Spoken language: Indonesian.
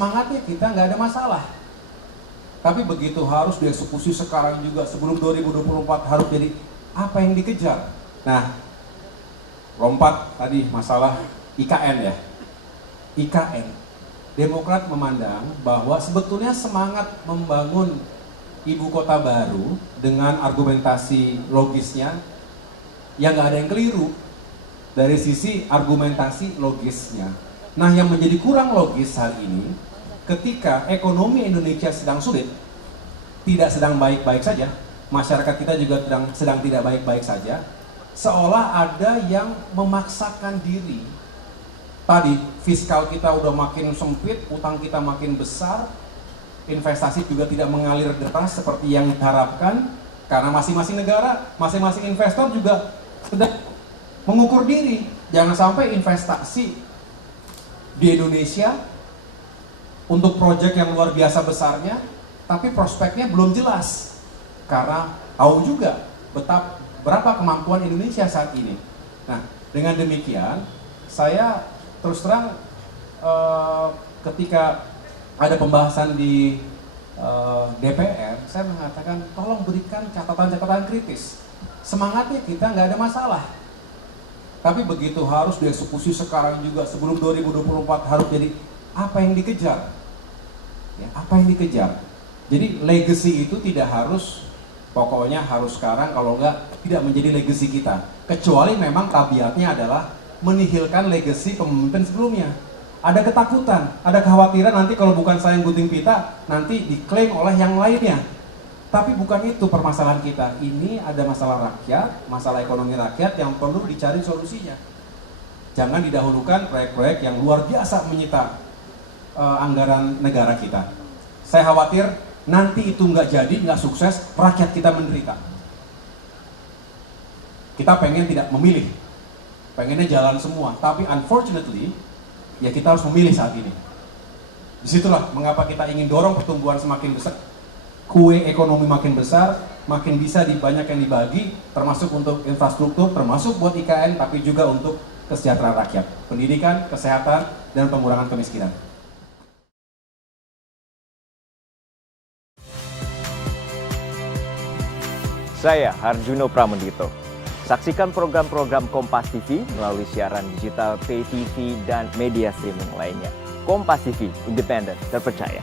Semangatnya kita nggak ada masalah. Tapi begitu harus dieksekusi sekarang juga, sebelum 2024 harus jadi apa yang dikejar. Nah, lompat tadi masalah IKN ya. IKN, Demokrat memandang bahwa sebetulnya semangat membangun ibu kota baru dengan argumentasi logisnya, ya nggak ada yang keliru dari sisi argumentasi logisnya. Nah, yang menjadi kurang logis saat ini, ketika ekonomi Indonesia sedang sulit, tidak sedang baik-baik saja, masyarakat kita juga sedang tidak baik-baik saja, seolah ada yang memaksakan diri. Tadi, fiskal kita udah makin sempit, utang kita makin besar, investasi juga tidak mengalir deras seperti yang diharapkan, karena masing-masing negara, masing-masing investor juga sedang mengukur diri. Jangan sampai investasi di Indonesia untuk proyek yang luar biasa besarnya, tapi prospeknya belum jelas. Karena tahu juga berapa kemampuan Indonesia saat ini. Nah, dengan demikian, saya terus terang ketika ada pembahasan di DPR, saya mengatakan tolong berikan catatan-catatan kritis. Semangatnya kita nggak ada masalah. Tapi begitu harus dieksekusi sekarang juga, sebelum 2024 harus jadi apa yang dikejar. Ya, apa yang dikejar. Jadi legacy itu tidak harus, pokoknya harus sekarang, kalau enggak tidak menjadi legacy kita. Kecuali memang tabiatnya adalah menihilkan legacy pemimpin sebelumnya. Ada ketakutan, ada kekhawatiran nanti kalau bukan saya yang gunting pita, nanti diklaim oleh yang lainnya. Tapi bukan itu permasalahan kita. Ini ada masalah rakyat, masalah ekonomi rakyat yang perlu dicari solusinya. Jangan didahulukan proyek-proyek yang luar biasa menyita anggaran negara kita. Saya khawatir nanti itu nggak jadi, nggak sukses, rakyat kita menderita. Kita pengen tidak memilih, pengennya jalan semua, tapi unfortunately, ya kita harus memilih saat ini. Disitulah mengapa kita ingin dorong pertumbuhan semakin besar, kue ekonomi makin besar, makin bisa banyak yang dibagi, termasuk untuk infrastruktur, termasuk buat IKN, tapi juga untuk kesejahteraan rakyat, pendidikan, kesehatan, dan pengurangan kemiskinan. Saya Harjuno Pramendito. Saksikan program-program Kompas TV melalui siaran digital, pay TV, dan media streaming lainnya. Kompas TV, independen, terpercaya.